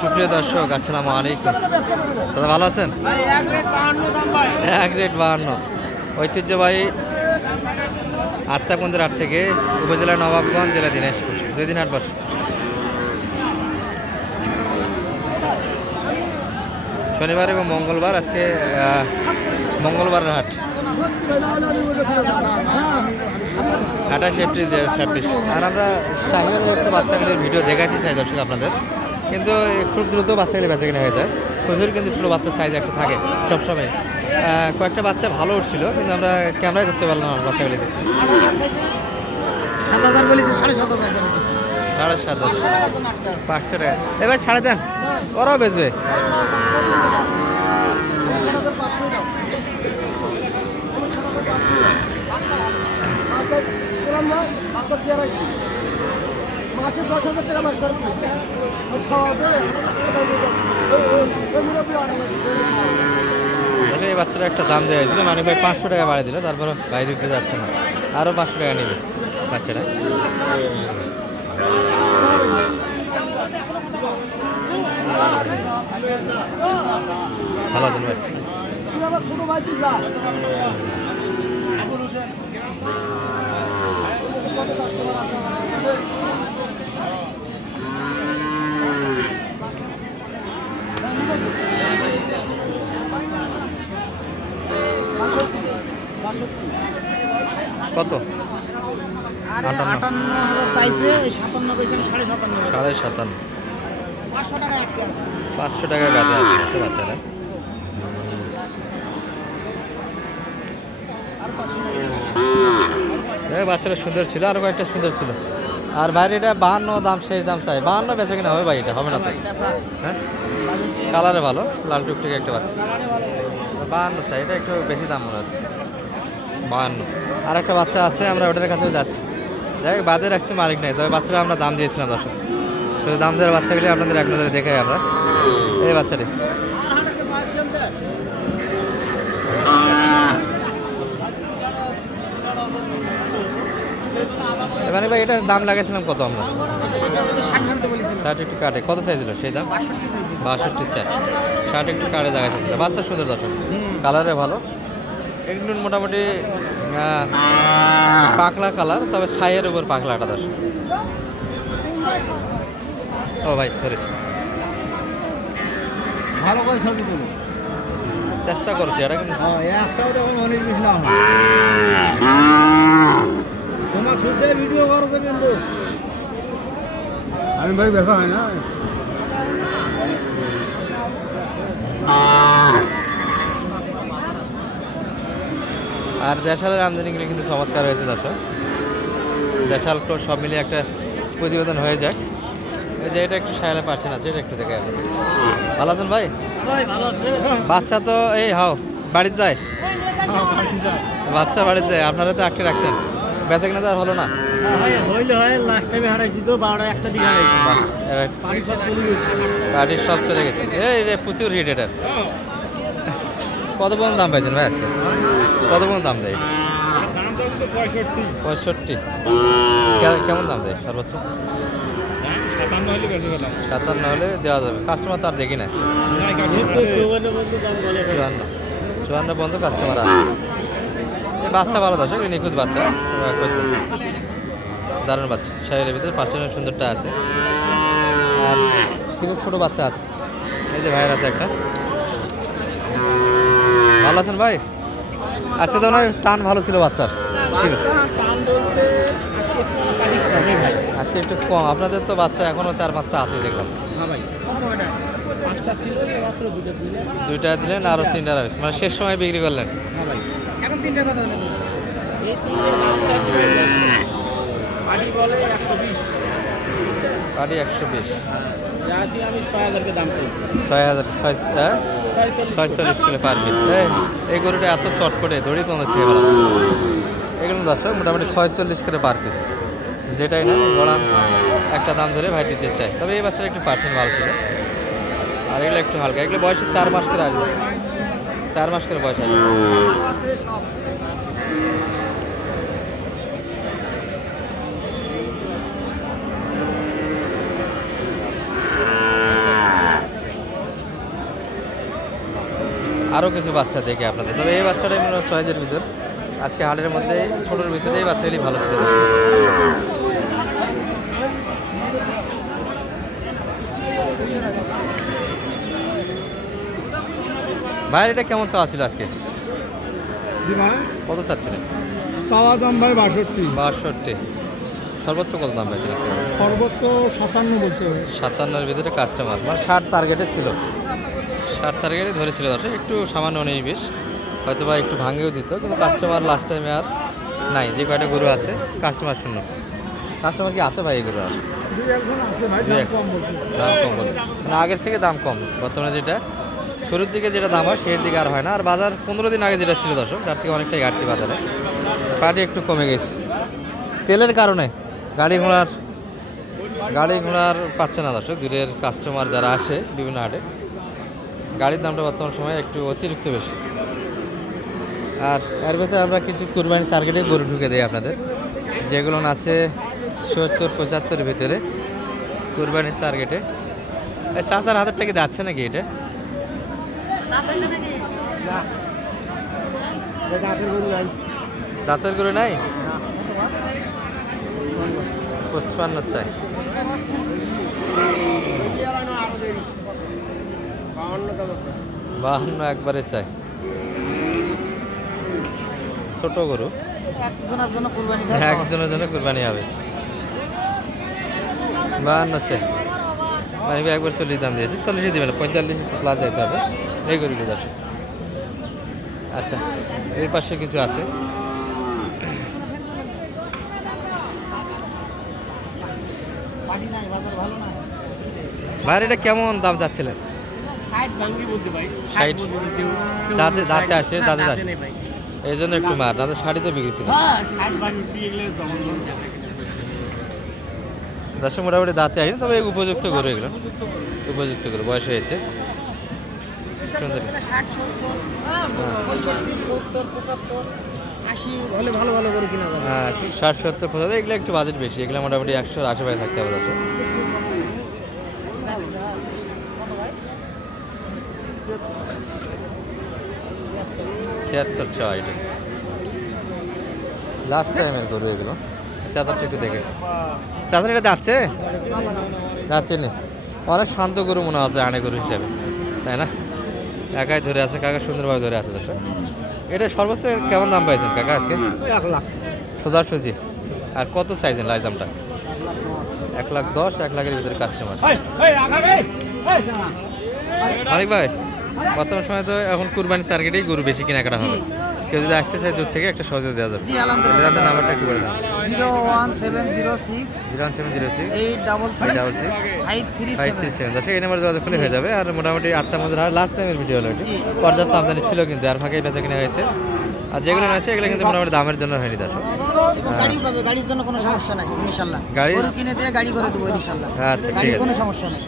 সুপ্রিয় দর্শক, আসসালামু আলাইকুম। দাদা ভালো আছেন? এক রেট 52 ঐতিহ্যবাহী আত্মাকুন্দের হাট থেকে উপজেলা নবাবগঞ্জ, জেলা দিনাজপুর। 2 দিন হাট বসে। শনিবার এবং মঙ্গলবার। আজকে মঙ্গলবারের হাট, 28 এপ্রিল 2026। আর আমরা শাহিওয়ালের একটু বাচ্চাগুলির ভিডিও দেখাতে চাই দর্শক আপনাদের, কিন্তু খুব দ্রুত বাচ্চাগুলি বেচা কিনা হয়ে যায়। প্রচুর কিন্তু ছোটো বাচ্চার চাহিদা একটা থাকে সবসময়। কয়েকটা বাচ্চা ভালো উঠছিল, কিন্তু আমরা ক্যামেরায় ধরতে পারলাম না বাচ্চাগুলিতে। 7,000 বলেছে, 7,500 করে 7,500, 500 টাকা। এবার ছাড়ে দেন, ওরাও বেচবে। মাসে 10,000 টাকা মাস্টার খাওয়া যায়। এই বাচ্চাটা একটা দাম দেওয়া হয়েছিল, মানে ভাই 500 টাকা বাড়িয়ে দিল, তারপরে ভাই দিতে যাচ্ছে না, আরও 500 টাকা নেবে বাচ্চাটা। ভালো আছেন ভাই? ছোট ভাই কত কাস্টমার আছে কত? 58,000 চাইছে, 57 কইছেন, 57.5 57.5। 500 টাকা আটকে আছে। 500 টাকার কাছে আছে বাচ্চাটা। বাচ্চাটা সুন্দর ছিল, আরও কয়েকটা সুন্দর ছিল। আর বাইরে এটা 52 দাম, সেই দাম চাই। 52 বেচে কিনা হবে ভাই? এটা হবে না তো। হ্যাঁ, কালারে ভালো, লাল টুকটুকে একটা বাচ্চা। 52 চাই, এটা একটু বেশি দাম মনে হচ্ছে। 52। আর একটা বাচ্চা আছে, আমরা ওটার কাছেও যাচ্ছি। যাই হোক, বাদে রাখছি, মালিক নেই, তবে বাচ্চাটা আমরা দাম দিয়েছিলাম দর্শক। তো দাম দেওয়ার বাচ্চাগুলি আপনাদের এক নজরে দেখাই আমরা। এই বাচ্চাটি মানে ভাই এটার দাম লাগাইছিলাম কত আমরা? 60 একটু কাটে। কত চাইছিল সেই দাম? 62 চাই। 60 একটু কাটে জায়গা চাইছিল। বাচ্চা সুন্দর দর্শক, কালারে ভালো, একটু মোটামুটি পাকলা কালার, তবে ছাইয়ের উপর পাকলাটা দর্শক। ও ভাই সরি, ভালো করে ছবি তুলি, চেষ্টা করছি এটা, কিন্তু একটাও যখন অনেক বেশি না হয়। তোমার শুদ্ধ ভিডিও করো তো, কিন্তু আমি ভাই দেখা হয় না। আর দেশালের আমদানিগুলি কিন্তু চমৎকার হয়েছে দর্শক। দেশাল ক্রস সব মিলিয়ে একটা প্রতিবেদন হয়ে যাক। এই যে এটা একটু সায়ালে পারছেন আছে, এটা একটু দেখে। ভালো আছেন ভাই? বাচ্চা তো এই হাও বাড়িতে যায়, বাচ্চা বাড়িতে যায়, আপনারা তো আটকে রাখছেন, বেচা কিনা তো আর হলো না। পার্টির সব চলে গেছে। এই রে প্রচুর হিট এটার। কত পর্যন্ত দাম পাইছেন ভাই আজকে? কত পর্যন্ত দাম দেয়? 65। কেমন দাম দেয় সর্বোচ্চ? 57 হলে দেওয়া যাবে। কাস্টমার তো আর দেখি না। 54 পর্যন্ত কাস্টমার আছে। এই বাচ্চা ভালো দর্শক, নিখুঁত বাচ্চা, দারুণ বাচ্চা। শাড়ির ভিতরে পার্সেন্টের সুন্দরটা আছে, আর কিছু ছোটো বাচ্চা আছে। এই যে ভাইয়ের হাতে একটা। ভালো আছেন ভাই? আজকে তো ওনার টান ভালো ছিল বাচ্চার। আজকে একটু কম। আপনাদের তো বাচ্চা এখনো 4-5টা আছে দেখলাম। দুইটা দিলেন, আরো 3টা রাখছেন, মানে শেষ সময় বিক্রি করলেন। এখন 3টা কথা হলো। এই পাটি বলে 120, পাটি 120। আমি 6,000 দাম চাইছি। 46 করে পার পিস। এই গরুটা এত শর্ট করে দড়ি পৌঁছে গেল। এগুলো দর্শক মোটামুটি 46 করে পার পিস, যেটাই না গোড়া একটা দাম ধরে ভাই দিতে চাই। তবে এই বাচ্চাটা একটু পার্সেন্ট ভালো ছিল, আর এগুলো একটু হালকা। এগুলো বয়সে 4 মাস করে আসবে, 4 মাস করে বয়স আসবে। আরও কিছু বাচ্চা দেখে আপনাদের, তবে এই বাচ্চাটাই মনে হয় চয়েসের ভিতর আজকে হাটের মধ্যে ছোটোর ভিতরে এই বাচ্চাগুলি ভালো ছিল। ভাই এটা কেমন চাওয়া ছিল আজকে, কত চাচ্ছিলেন? চাওয়া দাম ভাই 62, 62। সর্বোচ্চ কত দাম পাইছেন আজকে? সর্বোচ্চ 57 বলছে। 57-এর ভিতরে কাস্টমার মানে 60 টার্গেটে ছিল, 60 টার্গেটে ধরেছিল দর্শক, একটু সামান্য 19-20 হয়তো বা একটু ভাঙেও দিত, কিন্তু কাস্টমার লাস্ট টাইমে আর নাই। যে কয়টা গরু আছে কাস্টমার শূন্য। কাস্টমার কি আছে ভাই এই গরু আর? দাম কম বলছে। দাম কম বলে মানে আগের থেকে দাম কম বর্তমানে, যেটা শুরুর দিকে যেটা দাম হয় সেই দিকে আর হয় না। আর বাজার 15 দিন আগে যেটা ছিল দর্শক তার থেকে অনেকটাই ঘাটতি বাজারে, পাটি একটু কমে গেছে তেলের কারণে। গাড়ি ঘোড়ার পাচ্ছে না দর্শক, দূরের কাস্টমার যারা আসে বিভিন্ন হাটে, গাড়ির দামটা বর্তমান সময়ে একটু অতিরিক্ত বেশি। আর এর ভেতরে আমরা কিছু কুরবানি টার্গেটে গরু ঢুকে দিই আপনাদের, যেগুলো আছে 70-75-এর ভিতরে কুরবানির টার্গেটে। এই চাচার হাতের থেকে যাচ্ছে নাকি এটা? দাঁতের গরু নাই, 55 চাই। 52 একবারে চাই। ছোট গরু একজনের জন্য কুরবানি একজনের জন্য কুরবানি হবে। 52 চাই, মানে একবার 40 দাম দিয়েছি, 40 দিবেন, 45 প্লাস যাইতে হবে এই গরুগুলো দর্শক। আচ্ছা, এই পাশে কিছু আছে। পাটি নাই, বাজার ভালো না। ভাইয়ের এটা কেমন দাম চাচ্ছিলেন? 60 ভাঙবি বলতে ভাই। 60 দাঁতে আসে, দাঁতে আসে এই জন্য একটু মার, দাঁতে 60 তো বিক্রি ছিল। হ্যাঁ 60 ভাঙবি এগুলো দমন দর্শক মোটামুটি দাঁতে আসেনি, তবে উপযুক্ত গরু এগুলো, উপযুক্ত গরু, বয়স হয়েছে সুন্দর। 60 70 65 70 75 80 হলে ভালো ভালো করে কিনা যাবে। হ্যাঁ 60-70-75 এগুলো একটু বাজেট বেশি, এগুলো মোটামুটি 100-এর আশেপাশে থাকতে হবে দর্শক। ছিয়াত্তর চাই এটা লাস্ট টাইমের গরু এগুলো। চাচারটা একটু দেখে, চাচার এটা যাচ্ছে যাচ্ছে নি, অনেক শান্ত গরু মনে হচ্ছে আনে গরু হিসাবে, তাই না? একাই ধরে আছে কাকা, সুন্দরভাবে ধরে আছে দর্শক। এটা সর্বোচ্চ কেমন দাম পাইছেন কাকা আজকে? 1 লাখ সোজাসুজি। আর কত চাইছেন লাইজ দামটা? 1,10,000, 1 লাখের ভিতরে কাস্টমার। মানিক ভাই, বর্তমান সময় তো এখন কুরবানির টার্গেটেই গরু বেশি কেনাকাটা হবে। কেউ যদি আসতে চায় দূর থেকে একটা সহজে দেওয়া যাবে। জি আলহামদুলিল্লাহ। নাম্বারটা একটু বলে দেন। 01706 01706 866 537। 537 দর্শক এই নাম্বার যোগাযোগ করলে হয়ে যাবে। আর মোটামুটি 8টার মধ্যে লাস্ট টাইমের ভিডিও হলো এটি, পর্যাপ্ত আমদানি ছিল কিন্তু, আর ফাঁকাই বেচা কিনা হয়েছে। আর যেগুলো আছে এগুলো কিন্তু মোটামুটি দামের জন্য হয়নি দর্শক। এবং গাড়ি পাবে, গাড়ির জন্য কোনো সমস্যা নাই ইনশাআল্লাহ। গাড়ি গরু কিনে দিয়ে গাড়ি করে দেবো ইনশাআল্লাহ। আচ্ছা ঠিক গাড়ির আছে, কোনো সমস্যা নাই।